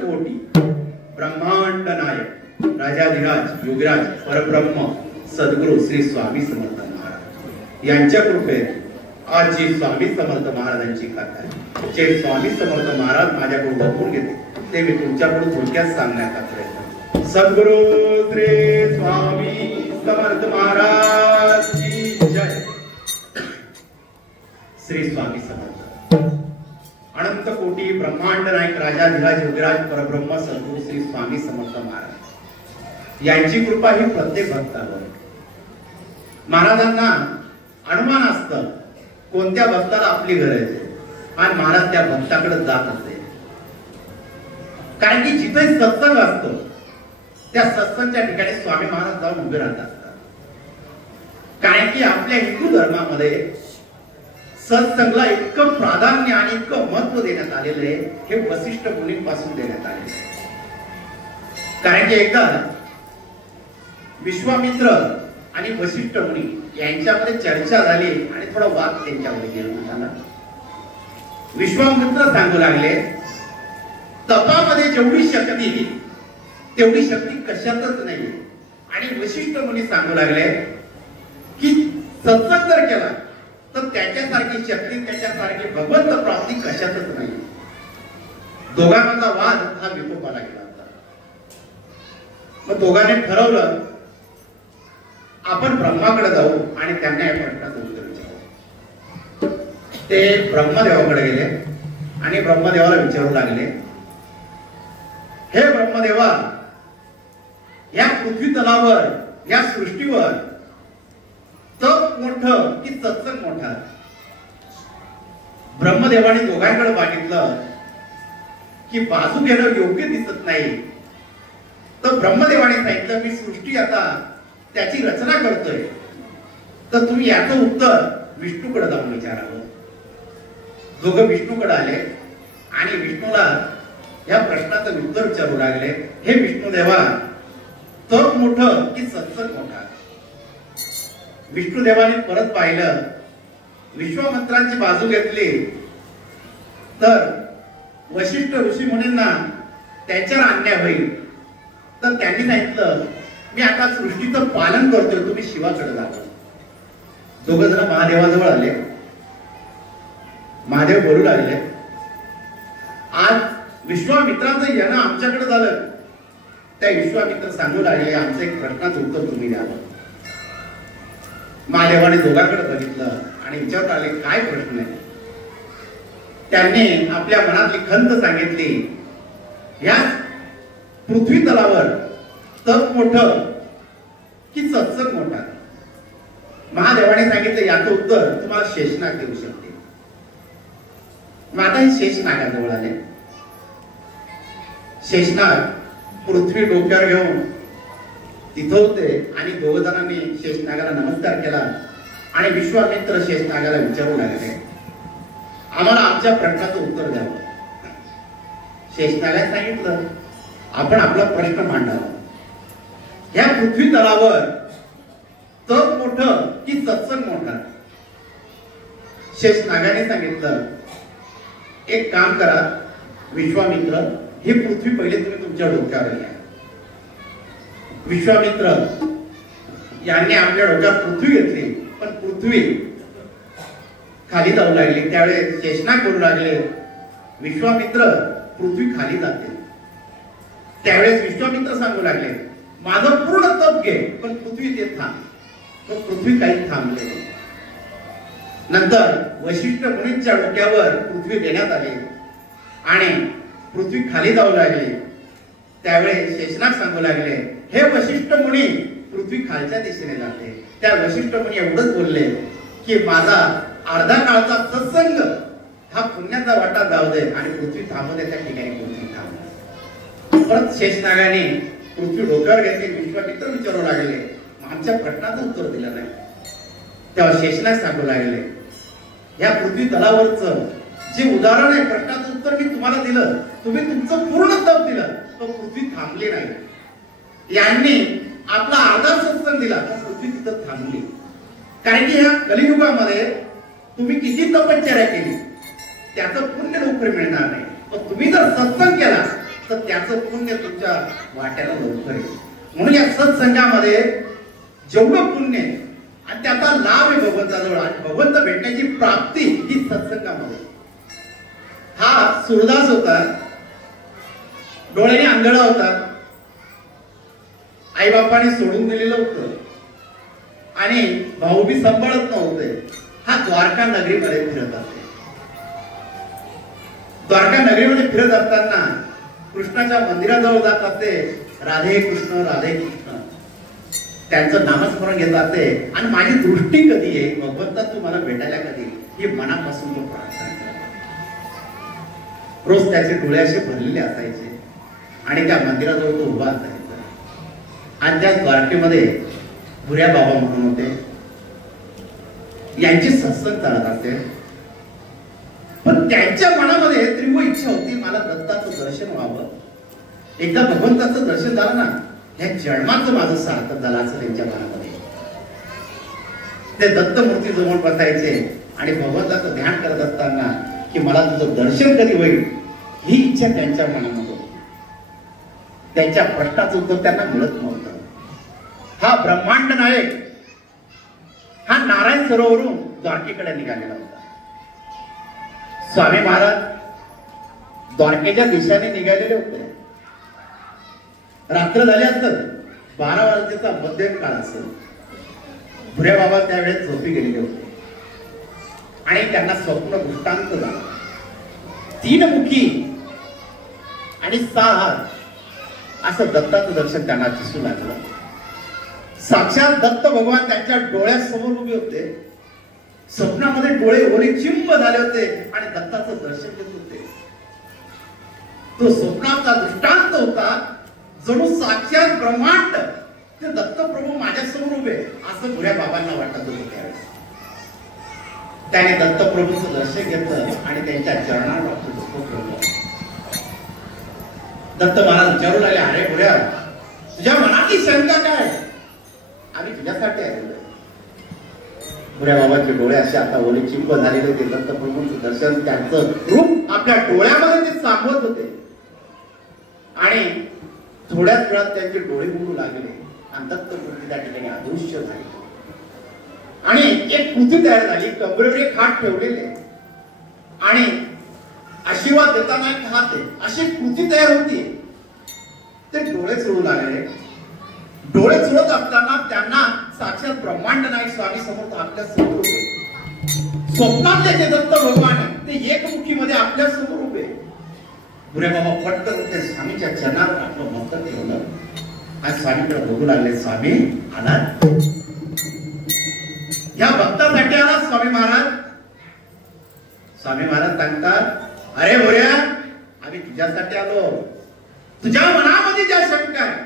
कोटी ब्रह्मांड नायक राजाधिराज योगीराज परब्रह्म सद्गुरु श्री स्वामी समर्थ महाराज यांच्या कृपेने आज जी स्वामी समर्थ महाराजांची कथा आहे, जे स्वामी समर्थ महाराज माझ्याकडून बघून घेते ते मी तुमच्याकडून थोडक्यात सांगण्याचा प्रयत्न. सद्गुरु श्री स्वामी समर्थ महाराज की जय. श्री स्वामी समर्थ. अनंत कोटी ब्रह्मांड नायक राजाधिराज योगीराज परब्रह्म सद्गुरु श्री स्वामी समर्थ महाराज यांची कृपा ही प्रत्येक भक्तावर. महाराजांना अनुमान असतं कोणत्या भक्ताला आपली गरज आहे आणि महाराज त्या भक्ताकडे जात असते. कारण की जिथे सत्संग असतो त्या सत्संगच्या ठिकाणी स्वामी महाराज जाऊन उभे राहत असतात. कारण की आपल्या हिंदू धर्मामध्ये सत्संगला इतकं प्राधान्य आणि इतकं महत्व देण्यात आलेलं आहे, हे वशिष्ठ मुनींपासून देण्यात आलेलं आहे. कारण की एकदा विश्वामित्र आणि वशिष्ठ मुनी यांच्यामध्ये चर्चा झाली आणि थोडा वाद त्यांच्यामध्ये गेला. विश्वामित्र सांगू लागले तपामध्ये जेवढी शक्ती तेवढी शक्ती कशातच नाही. आणि वशिष्ठ मुनी सांगू लागले की सत्संग जर केला तर त्याच्यासारखी शक्ती त्याच्यासारखी भगवंत प्राप्ती कशातच नाही. दोघांचा वाद हा विकोपाला गेला होता. मग दोघांनी ठरवलं आपण ब्रह्माकडे जाऊ आणि त्यांना या प्रश्नाचं उत्तर विचारू. ते ब्रह्मदेवाकडे गेले आणि ब्रह्मदेवाला विचारू लागले, हे ब्रह्मदेवा, या पृथ्वी तलावर या सृष्टीवर तप मोठं की सत्संग मोठा? ब्रह्मदेवाने दोघांकडे बघितलं की बाजू घेणं योग्य दिसत नाही. तर ब्रह्मदेवाने सांगितलं मी सृष्टी आता त्याची रचना करतोय, तर तुम्ही याचं उत्तर विष्णूकडे जाऊन विचारावं. दोघं विष्णूकडे आले आणि विष्णूला या प्रश्नाचं उत्तर विचारू लागले, हे विष्णुदेवा, तप मोठं की सत्संग मोठा? विष्णुदेवाने परत पाहिलं, विश्वामित्रांची बाजू घेतली तर वशिष्ठ ऋषी मुनींना त्यांच्यावर अन्याय होईल. तर त्यांनी सांगितलं मी आता सृष्टीचं पालन करतोय, तुम्ही शिवाकडे जावा. दोघं जण महादेवाजवळ आले. महादेव बोलू लागले, आज विश्वामित्रांचं येणं आमच्याकडे झालं. त्या विश्वामित्र सांगू लागले आमचं एक प्रश्नाचं उत्तर तुम्ही द्यावं. महादेवाने दोघांकडे बघितलं आणि विचारत आले काय प्रश्न आहे. त्यांनी आपल्या मनातली खंत सांगितली, या पृथ्वी तलावर तप मोठं की सत्संग मोठा? महादेवाने सांगितलं याचं उत्तर तुम्हाला शेषनाग देऊ शकते. मग आता हे शेषनागाजवळ आले. शेषनाग पृथ्वी डोक्यावर घेऊन तिथं होते आणि दोघ जणांनी शेषनागाला नमस्कार केला आणि विश्वामित्र शेषनागाला विचारू लागले, आम्हाला आमच्या प्रश्नाचं उत्तर द्यावं. शेषनागाने सांगितलं आपण आपला प्रश्न मांडावा. या पृथ्वी तलावर तप मोठं की सत्संग मोठा? शेषनागाने सांगितलं एक काम करा विश्वामित्र, ही पृथ्वी पहिले तुम्ही तुमच्या डोक्यावर घ्या. विश्वामित्र यांनी आपल्या डोक्यात पृथ्वी घेतली, पण पृथ्वी खाली जाऊ लागली. त्यावेळेस शेषनाग बोलू लागले, विश्वामित्र पृथ्वी खाली जाते. त्यावेळेस विश्वामित्र सांगू लागले माझं पूर्ण तप घे पण पृथ्वी ते थांब. पण पृथ्वी काही थांबले नाही. नंतर वशिष्ठ मुनींच्या डोक्यावर पृथ्वी देण्यात आली आणि पृथ्वी खाली जाऊ लागली. त्यावेळेस शेषनाग सांगू लागले, हे वशिष्ठ मुनी, पृथ्वी खालच्या दिशेने जाते. त्या वशिष्ठ मुनी एवढंच बोलले की माझा अर्धा काळचा सत्संग हा पुण्याचा वाटा जाऊ दे आणि पृथ्वी थांबू दे. त्या ठिकाणी पृथ्वी थांबली. परत शेषनागाने पृथ्वी डोक्यावर घेतली. विश्वामित्र विचारू लागले, आमच्या प्रश्नाचं उत्तर दिलं नाही. तेव्हा शेषनाग सांगू लागले, या पृथ्वी तलावरचं जे उदाहरण आहे प्रश्नाचं उत्तर मी तुम्हाला दिलं, तुम्ही तुमचं पूर्ण तप दिलं पण पृथ्वी थांबली नाही. यांनी आपला अर्धा सत्संग दिला पण पृथ्वी तिथं थांबली. कारण की ह्या कलियुगामध्ये तुम्ही किती तपश्चर्या केली त्याचं पुण्य लवकर मिळणार नाही. पण तुम्ही जर सत्संग केला तर त्याचं पुण्य तुमच्या वाट्याला लवकर येईल. म्हणून या सत्संगामध्ये जेवढं पुण्य आहे आणि त्याचा लाभ आहे भगवंताजवळ, आणि भगवंत भेटण्याची प्राप्ती ही सत्संगामध्ये. हा सूरदास होता, डोळ्याने आंधळा होता, आई बापाने सोडून दिलेलं होतं आणि भाऊ बी सांभाळत नव्हते. हा द्वारका नगरीमध्ये फिरत असते. द्वारका नगरीमध्ये फिरत असताना कृष्णाच्या मंदिराजवळ जात असते. राधे कृष्ण राधे कृष्ण त्यांचं नामस्मरण घेत असते. आणि माझी दृष्टी कधी आहे भगवंता, तू मला भेटायला कधी, ही मनापासून तो प्रार्थना करतो. रोज त्याचे डोळे असे भरलेले असायचे आणि त्या मंदिराजवळ तो उभा असायचा. आणि त्या द्वारकेमध्ये भुऱ्या बाबा म्हणून होते, यांची सत्संग चालत असते. पण त्यांच्या मनामध्ये तीव्र इच्छा होती, मला दत्ताचं दर्शन व्हावं. एकदा भगवंताचं दर्शन झालं ना, या जन्माचं माझं सार्थक झालं असं त्यांच्या मनामध्ये. ते दत्तमूर्ती जवळ बसायचे आणि भगवंताचं ध्यान करत असताना की मला तुझं दर्शन कधी होईल, ही इच्छा त्यांच्या मनामध्ये होती. त्यांच्या प्रश्नाचं उत्तर त्यांना मिळत नव्हतं. हा ब्रह्मांड नायक हा नारायण सरोवरून द्वारकेकडे निघालेला होता. स्वामी महाराज द्वारकेच्या दिशेने निघालेले होते. रात्र झाली असत, 12 वाजेचा मध्यम काळ असत. भुऱ्या बाबा त्यावेळेस झोपी गेलेले होते आणि त्यांना स्वप्न दृष्टांत झाला. 3 मुखी आणि 6 हात असं दत्ताचं दर्शन त्यांना दिसू लागलं. साक्षात दत्त भगवान त्यांच्या डोळ्यासमोर उभे होते. स्वप्नामध्ये डोळे ओले चिंब झाले होते आणि दत्ताचं दर्शन घेत होते. तो स्वप्नाचा दृष्टांत होता, जणू साक्षात ब्रह्मांड ते दत्तप्रभू माझ्यासमोर उभे असं भुऱ्या बाबांना वाटत होतं. त्यावेळेस त्याने दत्तप्रभूचं दर्शन घेतलं आणि त्यांच्या चरणावर आपलं डोकं ठेवलं. दत्त महाराज विचारू लागले, अरे भुऱ्या, तुझ्या मनातली शंका काय? आम्ही तुझ्यासाठी आलेलो. भुऱ्या बाबांचे डोळे असे आता ओले चिंब झालेले होते. दत्तप्रभूंचं दर्शन, त्यांचं रूप आपल्या डोळ्यामध्ये ते सामवत होते. आणि थोड्याच वेळात त्यांचे डोळे उघडू लागले आणि दत्तप्रभू त्या ठिकाणी अदृश्य झाले. आणि एक कृती तयार झाली. कमरेवर एक हात ठेवलेले आणि आशीर्वाद देताना एक हात आहे, अशी कृती तयार होती. ते डोळे चोळू लागले. डोळे चोळत असताना त्यांना साक्षात ब्रह्मांड नायक स्वामी समर्थ आपल्या समोर उभे. स्वप्नातले जे दत्त भगवान ते एकमुखीमध्ये आपल्या समोर उभे. भुऱ्या बाबा पटकन ते स्वामीच्या चरणावर आपलं मस्तक ठेवलं आणि स्वामीकडे बघू लागले. स्वामी आलात? या भक्तासाठी आला स्वामी महाराज? स्वामी महाराज सांगतात, अरे भुऱ्या, आम्ही तुझ्यासाठी आलो. तुझ्या मनामध्ये ज्या शंका आहे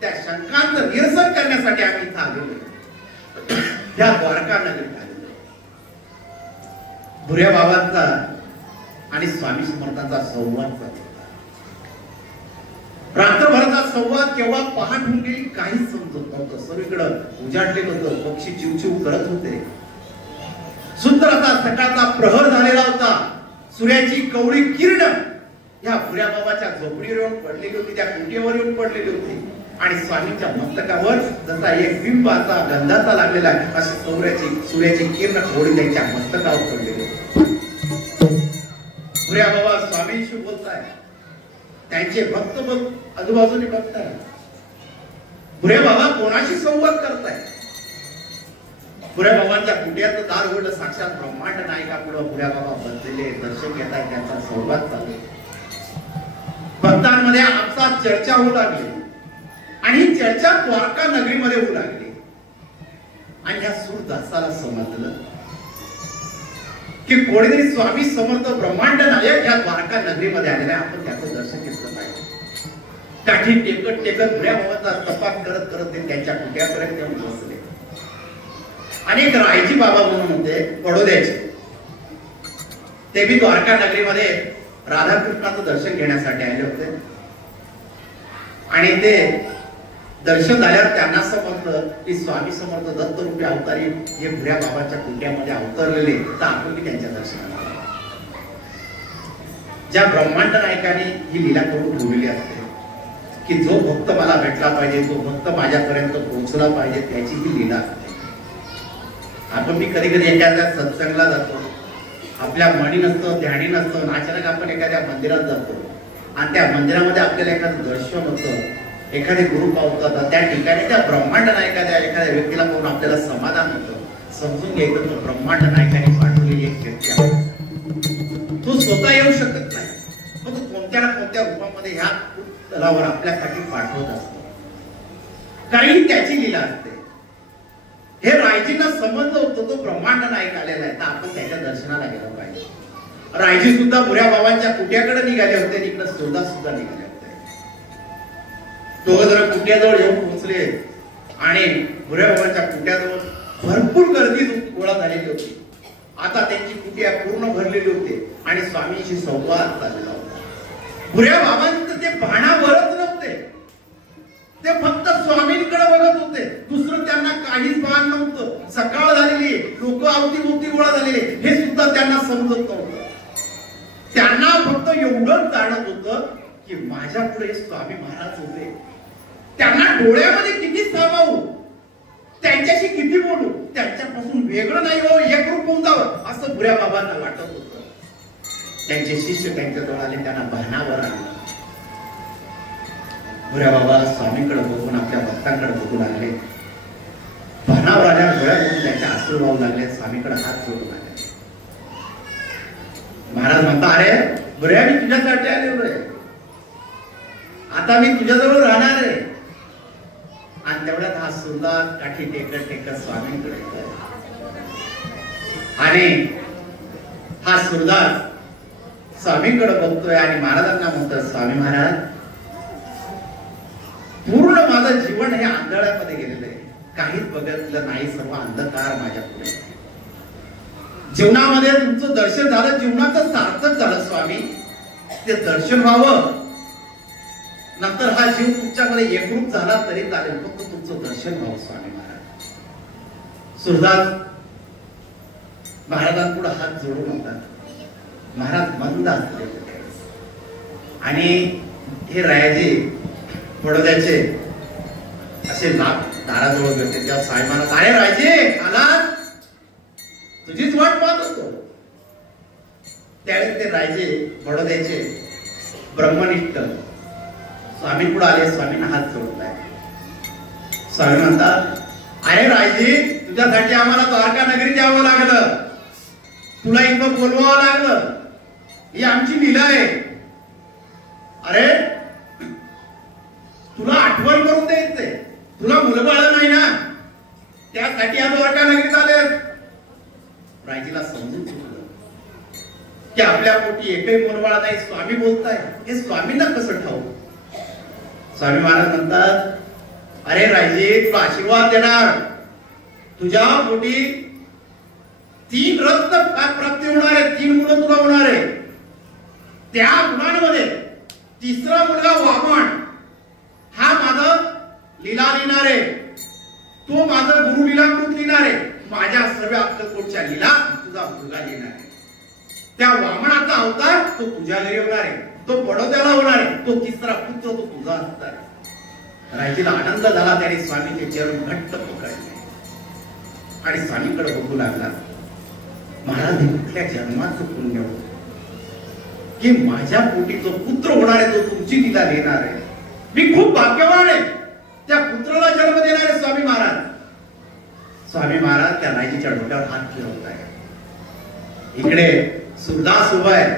त्या शंकांचं निरसन करण्यासाठी आम्ही इथं आलेलो. या द्वारका नगरीत आलेलो. भुऱ्या बाबांचा आणि स्वामी समर्थांचा संवाद चालला. रात्रभराचा संवाद केव्हा पहाट होऊन गेली काहीच समजत नव्हतं. सगळीकडं उजाडलेलं होतं. पक्षी चिवचिव करत होते. सुंदर असा सकाळचा प्रहर झालेला होता. सूर्याची कवळी किरण या भुऱ्या बाबाच्या झोपडीवर येऊन पडलेली होती, त्या कुटीवर येऊन पडलेली होती. आणि स्वामींच्या मस्तकावर जसा एक बिंब असा गंधाचा लागलेला अशी सूर्याची किरण थोडी त्यांच्या मस्तकावर पडलेली होती. भुऱ्या बाबा स्वामींशी बोलताय. त्यांचे भक्त आजूबाजूने बघताय. भुऱ्या बाबा कोणाशी संवाद करताय? भुऱ्या बाबांच्या कुटीयाचं दार उघडलं. साक्षात ब्रह्मांड नायकापुढं भुऱ्या बाबा बसलेले, दर्शन घेताय. त्यांचा संवाद चालू. भक्तांमध्ये आपसात चर्चा होऊ लागली आणि ही चर्चा द्वारका नगरीमध्ये होऊ लागली. आणि या सूरदासाला समजलं की कोणीतरी स्वामी समर्थ ब्रह्मांड नायक या द्वारका नगरीमध्ये आलेला आहे. आपण त्याचं दर्शन घेतलं पाहिजे. काठी टेकत टेकत भुऱ्या बाबांचा तपास करत करत ते त्यांच्या कुट्यापर्यंत येऊन बसले. आणि एक रायजी बाबा म्हणून होते बडोद्याचे. ते बी द्वारका नगरीमध्ये राधाकृष्णाचं दर्शन घेण्यासाठी आले होते. आणि ते दर्शन झाल्यावर त्यांना समजलं की स्वामी समर्थ दत्त रूपी अवतारी हे भुऱ्या बाबाच्या कुट्यामध्ये अवतरलेले. तर आपण त्यांच्या दर्शनाला ज्या ब्रह्मांड नायकाने ही लीला करून ठेवलेली असते की जो भक्त मला भेटला पाहिजे, जो भक्त माझ्यापर्यंत पोहोचला पाहिजे, त्याची ही लीला असते. आपण मी कधी कधी एखाद्या सत्संगला जातो, आपल्या मनी नसतं, ध्यानी नसतं, अचानक आपण एखाद्या मंदिरात जातो आणि त्या मंदिरामध्ये आपल्याला एखादं दर्शन होतं, एखादे गुरु पावतात, त्या ठिकाणी त्या ब्रह्मांड नायकाच्या एखाद्या व्यक्तीला पाहून आपल्याला समाधान होतं. समजून घ्यायचं तो ब्रह्मांड नायकाने पाठवलेली एक व्यक्ती आहे. तो स्वतः येऊ शकत नाही, पण तो कोणत्या ना कोणत्या रूपामध्ये ह्या तलावर आपल्यासाठी पाठवत असतो, कारण त्याची लीला असते. हे रायजींना समजलं होतं तो ब्रह्मांड नायक आलेला आहे, तर आपण त्याच्या दर्शनाला गेलो पाहिजे. रायजी सुद्धा भुऱ्या बाबांच्या कुट्याकडे निघाले होते, इकडे सुद्धा निघाले होते. दोघं जण कुट्याजवळ येऊन पोहोचले आणि भुऱ्या बाबांच्या कुट्याजवळ भरपूर गर्दी गोळा झालेली होती. आता त्यांची कुटिया पूर्ण भरलेली होती आणि स्वामींशी संवाद चाललेला होता. भुऱ्या बाबांचं ते भानावरच नव्हते, ते फक्त स्वामींकडे बघत होते, दुसरं त्यांना काहीच भान नव्हतं. सकाळ झालेली, लोक अवतीभोवती गोळा झालेले, हे सुद्धा त्यांना समजत नव्हतं. त्यांना फक्त एवढंच जाणत होतं की माझ्या पुढे स्वामी महाराज होते. त्यांना डोळ्यामध्ये किती सामावू, त्यांच्याशी किती बोलू, त्यांच्यापासून वेगळं नाही हो, एकरूप होऊन जावं असं भुऱ्या बाबांना वाटत होतं. त्यांचे शिष्य त्यांच्याजवळ आले, त्यांना भानावर आले. भुऱ्या बाबा स्वामींकडे बघून आपल्या भक्तांकडे बघू लागले. भानावर आल्या डोळ्यातून त्यांचे अश्रू वाहू लागले, स्वामींकडे हात जोडू लागले. महाराज म्हणता, अरे भुऱ्या, मी तुझ्यासाठी आलेलो आहे, आता मी तुझ्याजवळ राहणार आहे. आणि तेवढ्यात हा सुरदास काठी टेकत टेकत स्वामींकडे येतोय. आणि हा सुरदास स्वामींकडे बघतोय आणि महाराजांना म्हणतोय, स्वामी महाराज, पूर्ण माझं जीवन हे आंधळ्यामध्ये गेलेलं आहे, काहीच बघितलं नाही, सर्व अंधकार माझ्या पुढे. जीवनामध्ये तुमचं दर्शन झालं, जीवनाचं सार्थक झालं स्वामी, ते दर्शन व्हावं, नंतर हा जीव तुमच्यामध्ये एकरूप झाला तरी चालेल, फक्त तुमचं दर्शन व्हावं स्वामी महाराज. सुरदास महाराजांपुढे हात जोडून होता. महाराज मंद असले आणि हे रायाजी बडोद्याचे असे दाराजवळ गेले. तेव्हा साहेब महाराज, अरे राजे आलात, तुझीच वाट पाहत होतो. त्यावेळेस ते राजे बडोद्याचे ब्रह्मनिष्ठ स्वामींपुढे आले, स्वामींना हात जोडलाय. स्वामी म्हणतात, अरे राजे, तुझ्यासाठी आम्हाला द्वारका नगरीत यावं लागलं, तुला इथं बोलवावं लागलं, ही आमची लीला आहे. अरे तुला आठवण करून द्यायचंय, तुला मुलबाळ नाही ना, त्यासाठी या द्वारका नगरीत आले. रायजीला समजून चुकलं की आपल्या पोटी एकही मुलबाळ नाही, स्वामी बोलताय, हे स्वामींना कसं ठाऊक. स्वामी महाराज म्हणतात, अरे राजे, तुला आशीर्वाद देणार, तुझ्या पोटी 3 रत्न प्राप्ती होणार आहे, 3 मुलं तुला होणार आहे. त्या मुलांमध्ये 3रा मुलगा वामन, हा माझा लीला लिहिणार आहे, तो माझा गुरु लीलाकृत लिहिणार आहे, माझ्या सर्व अक्कलकोटच्या लीला तुझा मुलगा लिहिणार आहे. त्या वामनाचा अवतार तो तुझ्या घरी होणार आहे, तो बडोद्याला होणार आहे, तो 3रा पुत्र तो तुझा असणार आहे. रायजीला आनंद झाला, त्याने स्वामीचे चरण घट्ट पकडले आणि स्वामींकडे बघू लागला. महाराज, हे कुठल्या जन्माचं पुण्य होतं की माझ्या पोटी जो पुत्र होणार आहे, तो तुमची लीला लिहिणार आहे. मी खूप भाग्यवान आहे, त्या पुत्राला जन्म देणारे स्वामी महाराज. स्वामी महाराज त्या रायजीच्या डोक्यावर हात फिरवत आहे. इकडे सुरदास उभा आहे,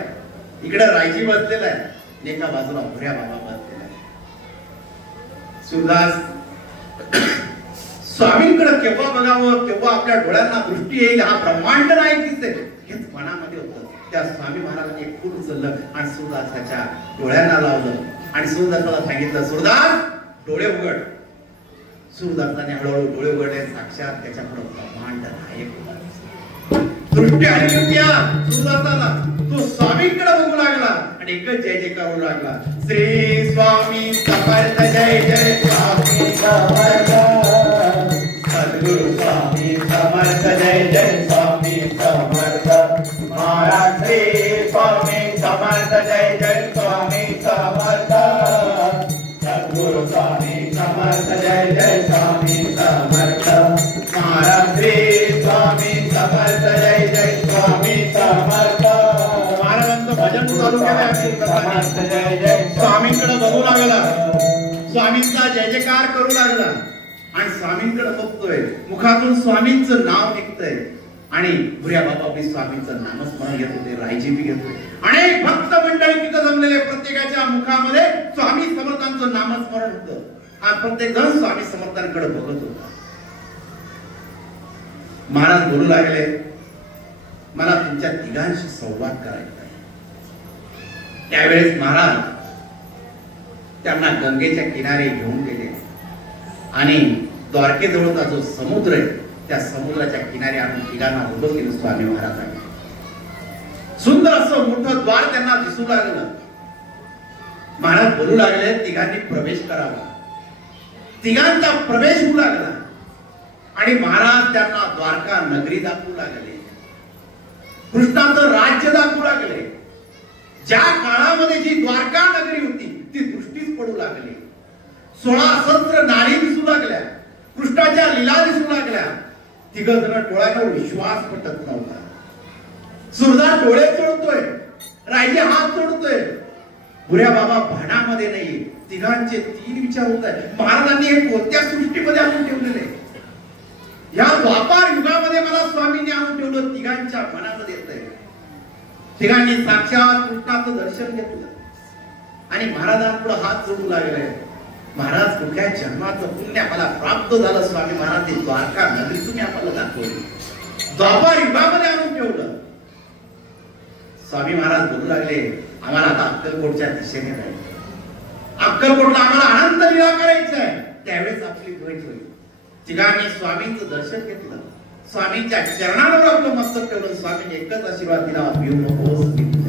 इकडे रायजी बसलेला आहे, एका बाजूला भुऱ्या बाबा बसलेला आहे. सुरदास स्वामींकडे केव्हा बघावं, केव्हा आपल्या डोळ्यांना दृष्टी येईल, हा ब्रह्मांड नाही दिसेल, हेच मनामध्ये होतं. त्या स्वामी महाराजांनी एक फूल उचललं आणि सुरदासाच्या डोळ्यांना लावलं आणि सुरदासाला सांगितलं, सुरदास डोळे उघड. सुरदासाने हळूहळू डोळे उघडले, साक्षात त्याच्याकडे ब्रह्मांड नायक दृष्टी आली होती सुरदासाला. तो स्वामींकडे बघू लागला आणि एकच जय जयकार होऊ लागला, श्री स्वामी समर्थ, जय जय स्वामी समर्थ, सद्गुरु स्वामी समर्थ, जय जय स्वामी समर्थ, महाराज श्री स्वामी समर्थ, जय लागला, स्वामींचा जय जयकार करू लागला आणि स्वामींकडे बघतोय, मुखातून स्वामींचं नाव निघतंय आणि भुऱ्या बाबा आपली स्वामींचं नामस्मरण घेत होते, रायजीबी घेत होते. अनेक भक्त मंडळी तिथं जमलेले, प्रत्येकाच्या मुखामध्ये स्वामी समर्थांचं नामस्मरण होतं. हा प्रत्येक जण स्वामी समर्थांकडे बघत होता. महाराज बोलू लागले, मला तुमच्या तिघांशी संवाद करायचा आहे. त्यावेळेस महाराज त्यांना गंगेच्या किनारे घेऊन गेले आणि द्वारकेजवळचा जो समुद्र आहे त्या समुद्राच्या किनारी आणून तिघांना उभं केलं स्वामी महाराजांनी. सुंदर असं मोठं द्वार त्यांना दिसू लागलं. महाराज बोलू लागले, तिघांनी प्रवेश करावा. तिघांचा प्रवेश होऊ लागला आणि महाराज त्यांना द्वारका नगरी दाखवू लागले, कृष्णाचं राज्य दाखवू लागले. ज्या काळामध्ये जी द्वारका नगरी होती ती दृष्टीस पडू लागली. 16 सहस्त्र नारी दिसू लागल्या, कृष्णाच्या लीला दिसू लागल्या. तिघ जण डोळ्यांवर विश्वास पटत नव्हता. सुरदास डोळे चोळतोय, राजे हात जोडतोय. भुऱ्या बाबा भानामध्ये नाही. तिघांचे 3 विचार होत आहेत. महाराजांनी हे कोणत्या सृष्टीमध्ये आणून ठेवलेले? या द्वापार युगामध्ये मला स्वामींनी आणून ठेवलं. तिघांच्या मनामध्ये येत आहे. तिघांनी साक्षात कृष्णाचं दर्शन घेतलं आणि महाराजांपुढे हात जोडू लागले. महाराज, कुठल्या जन्माचं पुण्य आम्हाला प्राप्त झालं. स्वामी महाराज द्वारका नगरी तुम्ही आम्हाला दाखवली, द्वापार युगामध्ये आणून ठेवलं. स्वामी महाराज बोलू लागले, आम्हाला आता अक्कलकोटच्या दिशेने जायचं. अक्कलकोटला आम्हाला अनंत लीला करायचं आहे. त्यावेळेस आपली भेट होईल. तिघांनी स्वामींचं दर्शन घेतलं, स्वामींच्या चरणावर आपलं मस्तक ठेवलं. स्वामींनी एकच आशीर्वाद दिला, भिवू नकोस.